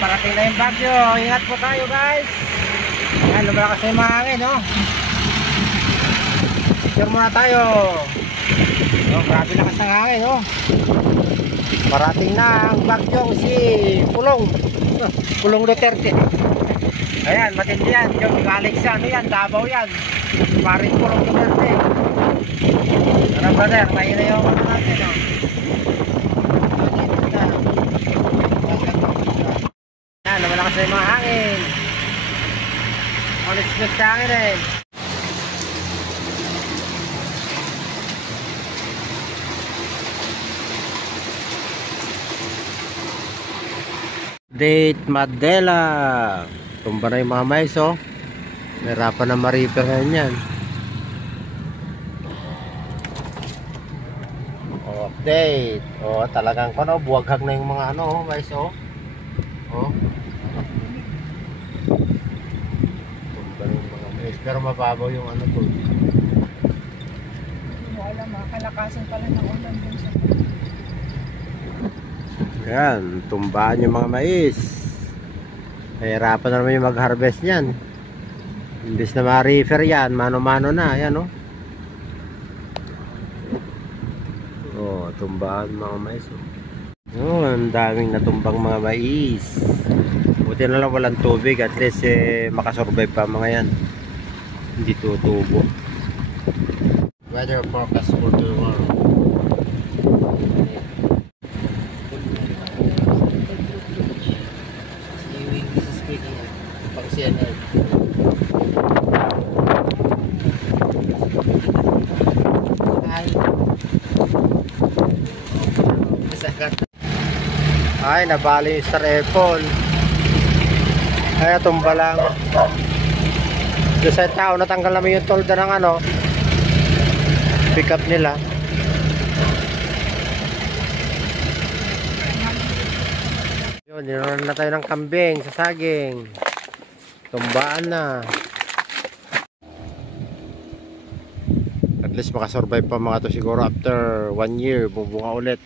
parating na yung bagyo. Ingat po tayo guys. Ayan, lumalakas na yung mga hangin, no? Secure muna tayo. Grabe lakas ng hangin, no? Parating na ang bagyong si Pulong. Pulong Duterte. Ayan, matindi yan. Yung Alex yan, yan, Davao yan. Paring Pulong Duterte. Ano brother, may na yung ano natin, no? Yan, lumalakas na yung mga hangin. Ulit-ulit sa hangin eh. Date Madela. Tumba na yung mga mais, oh. Nahirapan na ma-repair ngayon yan. Update. Oh, talagang ano, buwaghag na yung mga ano, oh, mais, oh. Oh. Tumba na yung mga mais. Pero mababaw yung ano to. Wala, makalakasan pala ng ulan dun sa... Yan, tumbaan yung mga mais. Nahirapan na naman yung mag-harvest yan. Imbis na ma-refer yan, mano-mano na. Yan, oh. Oh, tumbaan mga mais, oh. Oh, ang daming natumbang mga mais. Buti na lang walang tubig. At least makasurvive pa mga yan. Hindi tutubo. Weather forecast for tomorrow. Pang CNN. Ay, nabali yung star apple. Kaya tumba lang. Doon sa tao, natanggal namin yung tolda ng ano, pick up nila. Yun, ninunan na tayo ng kambing sa saging. Tumbaan na. At least makasurvive pa mga to siguro after 1 year. Bubunga ulit.